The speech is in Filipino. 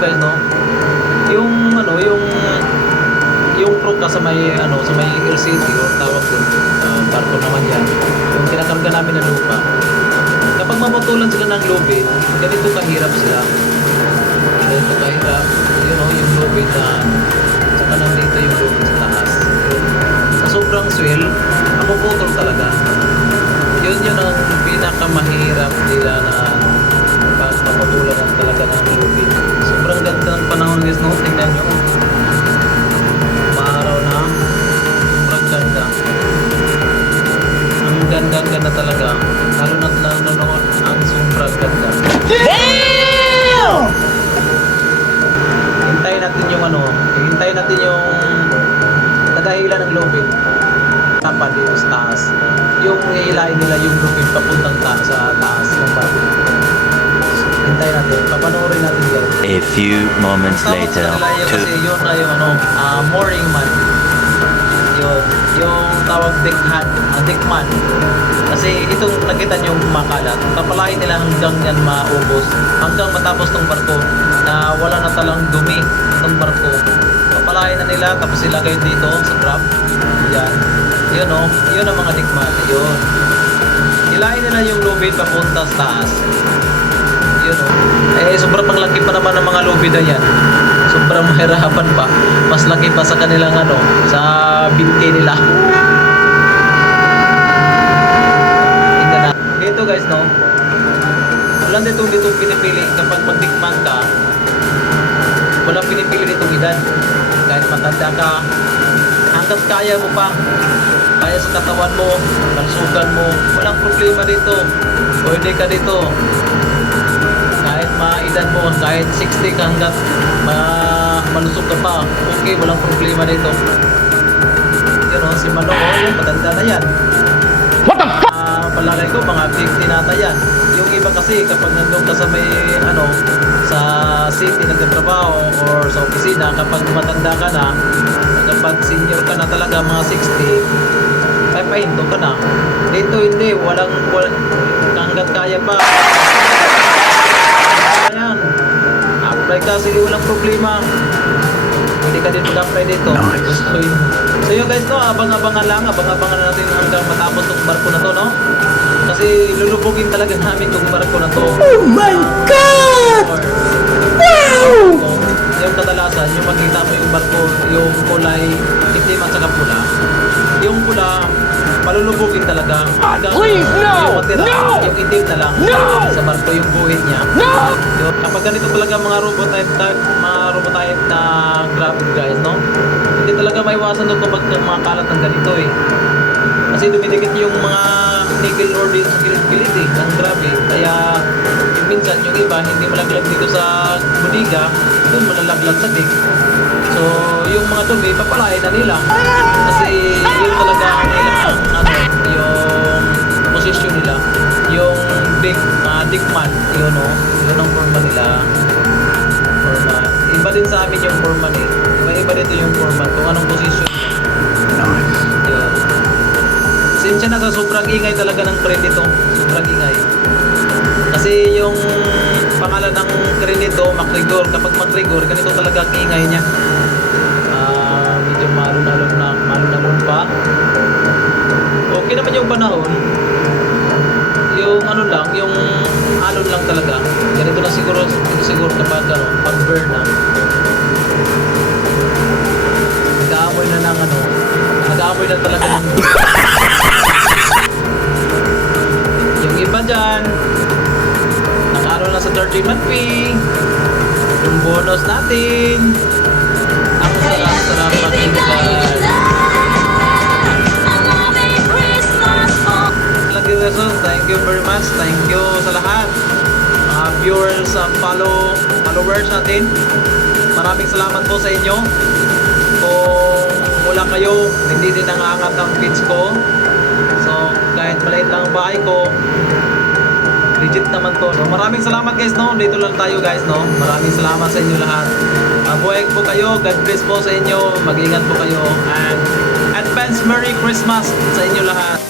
guys, no? Yung ano, yung crew ka sa may ano, sa may LCT o tawag doon, barko naman yan. Yung kinakarga namin ng lupa. Kapag maputulan sila ng lubid, ganito kahirap sila. Ganito kahirap, yung lubid na saka nandito yung lubid sa taas. Sa sobrang swell, mapuputol talaga. Yun ang pinakamahirap nila na pag maputulan ng talaga ng lubid. Sobrang ganda ng panahon guys, no? Tingnan nyo. Maaraw na. Sobrang ganda. Ang ganda talaga. Lalo na ang sobrang ganda. Damn! Hintayin natin yung nagahila ng lubid. Tapan dito sa taas. Yung hihilain nila yung lubid papuntang sa taas ng barko. Hintayin natin. Papanoorin natin yan. A few moments later. Kasi yun ay yung mooring man. Yun. Yung tawag deckman. Kasi itong nakita nyo makalat, papalain nila hanggang yan maubos. Hanggang matapos tong barko na wala na talang dumi itong barko. Papalain na nila tapos ilagay dito sa grab. Yan. Yun ang mga deckman. Yun. Hilain nila yung lubid papunta sa taas. Yun sobrang laki pa naman ng mga lubid na yan. Sobrang mahirapan pa. Mas laki pa sa kanilang sa binti nila. Tingnan na. Ito guys, no? Wala dito pinipili kapag magdikman ka. Walang pinipili ditong edad. Kahit matanda ka, hanggat kaya mo pa. Kaya sa katawan mo, kalsugan mo, walang problema dito. Pwede ka dito. Kahit maedad mo, kahit 60 ka hanggat malusog ka pa, okay, walang problema dito. Si Manong, yung patanda na yan. What the fuck? Palalay ko, mga 50 nata yan. Yung iba kasi, kapag nandun ka sa may, sa city nagtatrabaho or sa opisina, kapag matanda ka na, kapag senior ka na talaga, mga 60, ay pahinto ka na. Dito hindi, walang hanggat kaya pa. Ayan, apply ka, sige, walang problema. Hindi ka din mag-apply dito. So yun guys, abang-abangan na natin hanggang matapos itong barko na to, no? Kasi lulubugin talaga namin itong barko na to. Oh my God! Wow! Yung kadalasan, yung makita mo yung barko, yung kulay itim at saka pula. Yung pula, malulubugin talaga. Please, no! Yung itim na lang. Sa barko yung buhit niya. Kapag ganito talaga mga robot type na graphic guys, no? Hindi talaga maiwasan doon kapag mga kalat ng ganito Kasi dumidikit yung mga nickel ore dito sa gilid ng grabe. Kaya minsan yung iba hindi malaglag dito sa budiga, doon malalaglag sa dik. So yung mga dumi papalain na nila. Kasi yun talaga ang yung posisyon nila. Yung big dickman, yun ang forma nila. Iba din sa amin yung foreman Iba dito yung foreman kung anong posisyon. Yun. Sinsya na sa sobrang ingay talaga ng crane nito. Sobrang ingay. Kasi yung pangalan ng crane nito, MacGregor. Kapag MacGregor, ganito talaga ang ingay niya. Medyo malun pa. Okay naman yung panahon. Yung yung alon lang talaga. Ganito na siguro kapag pag-burn na. Nag-aamoy na talaga ng yung iba dyan nakaroon na sa 13-month fee. Yung bonus natin ang sarap pakinggan. Thank you very much. Thank you sa lahat viewers and followers natin. Maraming salamat po sa inyo. Kung wala kayo, hindi din nangangat ang feeds ko. So kahit maliit lang ang bahay ko, legit naman to. So maraming salamat guys, no? Dito lang tayo guys, no? Maraming salamat sa inyo lahat. Mabuhay po kayo. God bless po sa inyo. Mag-ingat po kayo. And advance Merry Christmas sa inyo lahat.